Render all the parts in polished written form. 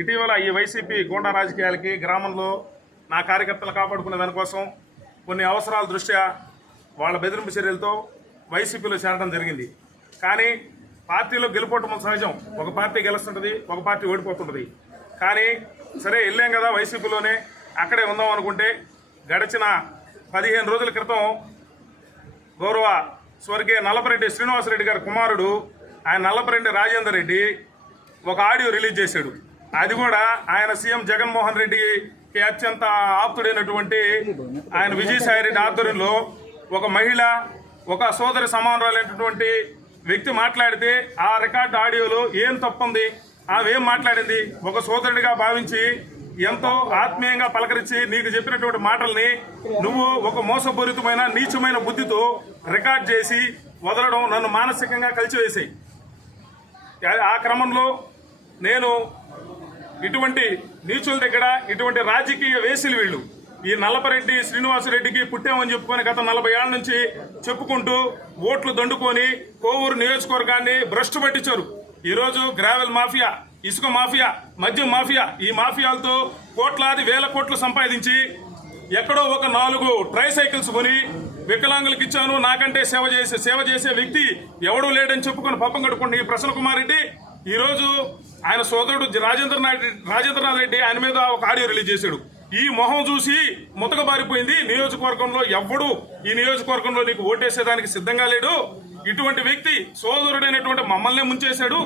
ఇటీవల ఈ వైసీపీ గూండా రాజకీయాలకి గ్రామంలో నా కార్యకర్తలు కాపాడుకునే దానికోసం కొన్ని అవసరాల దృష్ట్యా వాళ్ళ బెదిరింపు చర్యలతో వైసీపీలో చేరడం జరిగింది. కానీ పార్టీలో గెలుపోవటం సహజం. ఒక పార్టీ గెలుస్తుంటుంది, ఒక పార్టీ ఓడిపోతుంటుంది. కానీ సరే వెళ్ళాం కదా వైసీపీలోనే అక్కడే ఉందాం అనుకుంటే గడిచిన 15 రోజుల క్రితం గౌరవ స్వర్గీయ నల్లపరెడ్డి శ్రీనివాసరెడ్డి గారి కుమారుడు ఆయన నల్లపరెడ్డి రాజేందర్ రెడ్డి ఒక ఆడియో రిలీజ్ చేశాడు. అది కూడా ఆయన సీఎం జగన్మోహన్ రెడ్డికి అత్యంత ఆప్తుడైనటువంటి ఆయన విజయసాయిరెడ్డి ఆధ్వర్యంలో ఒక మహిళ, ఒక సోదరి సమానురాలైనటువంటి వ్యక్తి మాట్లాడితే ఆ రికార్డు ఆడియోలో ఏం తప్పుంది, ఆమెం మాట్లాడింది, ఒక సోదరుడిగా భావించి ఎంతో ఆత్మీయంగా పలకరించి నీకు చెప్పినటువంటి మాటల్ని నువ్వు ఒక మోసపూరితమైన నీచమైన బుద్ధితో రికార్డ్ చేసి వదలడం నన్ను మానసికంగా కలిచివేసాయి. ఆ క్రమంలో నేను ఇటువంటి నీచుల దగ్గర ఇటువంటి రాజకీయ వేసిలు వీళ్ళు ఈ నల్లపరెడ్డి శ్రీనివాసరెడ్డికి పుట్టామని చెప్పుకొని గత 40 ఏళ్ల నుంచి చెప్పుకుంటూ ఓట్లు దండుకొని కోవూరు నియోజకవర్గాన్ని భ్రష్టు పట్టించారు. ఈరోజు గ్రావెల్ మాఫియా, ఇసుక మాఫియా, మద్యం మాఫియా, ఈ మాఫియాలతో కోట్లాది వేల కోట్లు సంపాదించి ఎక్కడో ఒక 4 ట్రైసైకిల్స్ కొని వికలాంగులకు ఇచ్చాను, నాకంటే సేవ చేసే వ్యక్తి ఎవడూ లేడని చెప్పుకొని పప్పం కట్టుకుని ఈ ప్రసన్న కుమార్ రెడ్డి ఈరోజు ఆయన సోదరుడు రాజేంద్రనాథ్ రెడ్డి ఆయన మీద ఒక ఆడియో రిలీజ్ చేశాడు. ఈ మొహం చూసి ముతకబారిపోయింది. నియోజకవర్గంలో ఎవ్వడు ఈ నియోజకవర్గంలో నీకు ఓటేసేదానికి సిద్ధంగా లేడు. ఇటువంటి వ్యక్తి సోదరుడైనటువంటి మమ్మల్ని ముంచేశాడు.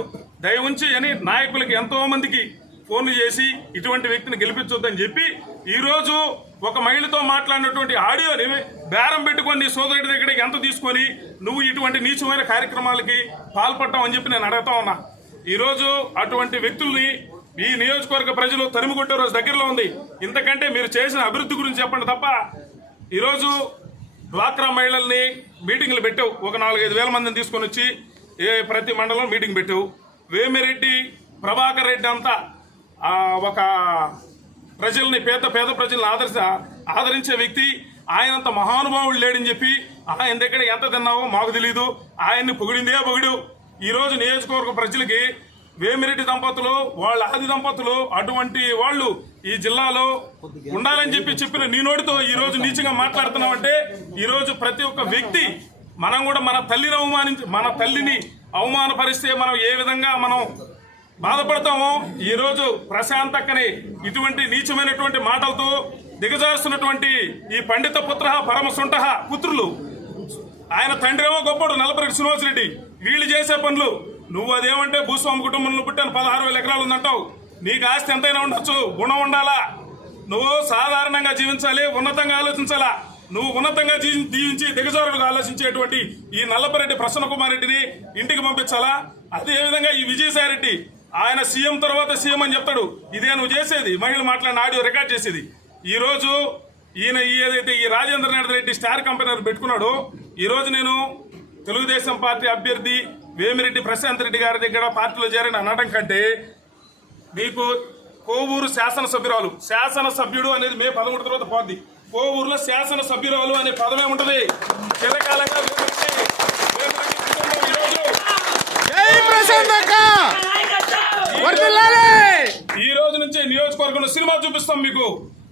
దయ ఉంచి అని నాయకులకి ఎంతో మందికి ఫోన్లు చేసి ఇటువంటి వ్యక్తిని గెలిపించొద్దని చెప్పి ఈరోజు ఒక మహిళతో మాట్లాడినటువంటి ఆడియోని బేరం పెట్టుకొని నీ సోదరుడి దగ్గర ఎంత తీసుకొని నువ్వు ఇటువంటి నీచమైన కార్యక్రమాలకి పాల్పడ్డావు అని చెప్పి నేను అడుగుతా ఉన్నా. ఈరోజు అటువంటి వ్యక్తుల్ని ఈ నియోజకవర్గ ప్రజలు తరిమికొట్టే రోజు దగ్గరలో ఉంది. ఇంతకంటే మీరు చేసిన అభివృద్ధి గురించి చెప్పండి తప్ప. ఈరోజు డ్వాక్రా మహిళల్ని మీటింగ్లు పెట్టావు, ఒక 4-5 వేల మందిని తీసుకొని వచ్చి ప్రతి మండలం మీటింగ్ పెట్టావు. వేమిరెడ్డి ప్రభాకర్ రెడ్డి అంతా ఒక ప్రజల్ని పేద ప్రజల్ని ఆదరించే వ్యక్తి, ఆయనంత మహానుభావుడు లేడని చెప్పి ఆయన దగ్గర ఎంత తిన్నావో మాకు తెలీదు, ఆయన్ని పొగిడిందే పొగిడు. ఈరోజు నియోజకవర్గ ప్రజలకి వేమిరెడ్డి దంపతులు, వాళ్ళ ఆది దంపతులు అటువంటి వాళ్ళు ఈ జిల్లాలో ఉండాలని చెప్పిన నీ నోటితో ఈ రోజు నీచంగా మాట్లాడుతున్నావంటే ఈరోజు ప్రతి ఒక్క వ్యక్తి మనం కూడా మన తల్లిని అవమానపరిస్తే మనం ఏ విధంగా మనం బాధపడతామో ఈరోజు ప్రశాంతక్కని ఇటువంటి నీచమైనటువంటి మాటలతో దిగజారుస్తున్నటువంటి ఈ పండిత పుత్ర పరమసుంఠ పుత్రులు, ఆయన తండ్రి ఏమో గొప్పడు నల్లపరెడ్డి శ్రీనివాసరెడ్డి, వీళ్ళు చేసే పనులు నువ్వు అదేమంటే భూస్వామి కుటుంబంలో పుట్టాను 16,000 ఎకరాలు ఉందంటావు. నీకు ఆస్తి ఎంతైనా ఉండొచ్చు, గుణం ఉండాలా. నువ్వు సాధారణంగా జీవించాలి, ఉన్నతంగా ఆలోచించాలా. నువ్వు ఉన్నతంగా జీవించి దిగజారులుగా ఆలోచించేటువంటి ఈ నల్లపరెడ్డి ప్రసన్న కుమార్ రెడ్డిని ఇంటికి పంపించాలా. అదేవిధంగా ఈ విజయసాయిరెడ్డి ఆయన సీఎం తర్వాత సీఎం అని చెప్తాడు. ఇదే నువ్వు చేసేది, మహిళలు మాట్లాడిన ఆడియో రికార్డ్ చేసేది. ఈ రోజు ఈయన ఏదైతే ఈ రాజేంద్రనాథ్ రెడ్డి స్టార్ కంపెనీ పెట్టుకున్నాడో ఈరోజు నేను తెలుగుదేశం పార్టీ అభ్యర్థి వేమిరెడ్డి ప్రశాంత్ రెడ్డి గారి దగ్గర పార్టీలో చేరిన అనడం కంటే మీకు కోవూరు శాసనసభ్యుడు అనేది మే 11 తర్వాత పోద్ది. కోవూరులో శాసనసభ్యురాలు అనే పదమే ఉంటది. చిరకాలంగా ఈ రోజు నుంచి నియోజకవర్గంలో సినిమా చూపిస్తాం, మీకు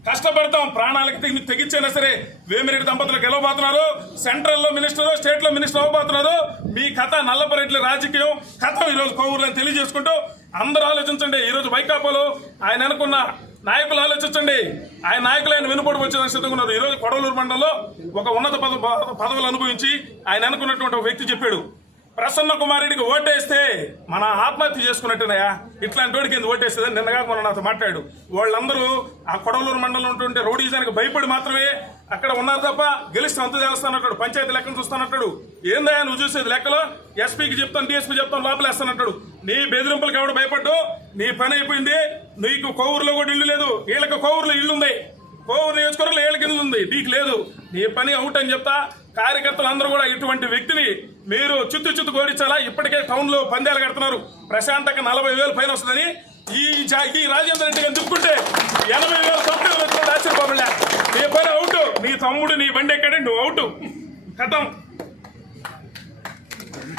కష్టపడతాం, ప్రాణాలకు తెగించైనా సరే వేమిరెడ్డి దంపతులు గెలవబోతున్నారు. సెంట్రల్ లో మినిస్టర్, స్టేట్ లో మినిస్టర్ అవ్వబోతున్నారు. మీ కథ నల్లపరెడ్డి రాజకీయం కథ ఈరోజు కోవూరులో తెలియజేసుకుంటూ అందరూ ఆలోచించండి. ఈరోజు వైకాపాలో ఆయన అనుకున్న నాయకులు ఆలోచించండి. ఆయన నాయకులు ఆయన వెనుపడి వచ్చేదానికి సిద్ధంగా ఉన్నారు. ఈరోజు కొడవలూరు మండలంలో ఒక ఉన్నత పదవులు అనుభవించి ఆయన అనుకున్నటువంటి ఒక వ్యక్తి చెప్పాడు, ప్రసన్న కుమార్ రెడ్డికి ఓటేస్తే మన ఆత్మహత్య చేసుకున్నట్టున్నాయా, ఇట్లాంటి వాడికి ఎందుకు ఓటేస్తుందని నిన్నగా మన నాతో మాట్లాడు. వాళ్ళందరూ ఆ కొడవలూరు మండలంలో ఉన్నటువంటి రౌడీజానికి భయపడి మాత్రమే అక్కడ ఉన్నారు తప్ప గెలిస్తే అంత చేస్తానంటాడు, పంచాయతీ లెక్కను చూస్తానంటాడు. ఏందా నువ్వు చూసేది లెక్కలో, ఎస్పీకి చెప్తాను, డిఎస్పీ చెప్తాను, లోపలేస్తానంటాడు. నీ బెదిరింపులకు ఎవడు భయపడ్డు, నీ పని అయిపోయింది. నీకు కోవూరులో కూడా ఇల్లు లేదు, వీళ్ళకి కోవూరులో ఇల్లు ఉంది, కోవూరు నియోజకవర్గంలో వీళ్ళకి ఇల్లు ఉంది, నీకు లేదు. నీ పని అవుట్ అని చెప్తా. కార్యకర్తలు అందరూ కూడా ఇటువంటి వ్యక్తిని మీరు చుత్తు కోరించాలా. ఇప్పటికే టౌన్ లో పందాలు కడుతున్నారు, ప్రశాంతంగా 40,000 పైన వస్తుందని. ఈ రాజేంద్ర రెడ్డి గారిని దుక్కుంటే 80,000 కంపెనీలు వచ్చినట్టు ఆశ్చర్యపోబడలే. నీ పని అవుట్, నీ తమ్ముడు నీ బండి ఎక్కాడే, నువ్వు అవుట్, కథం.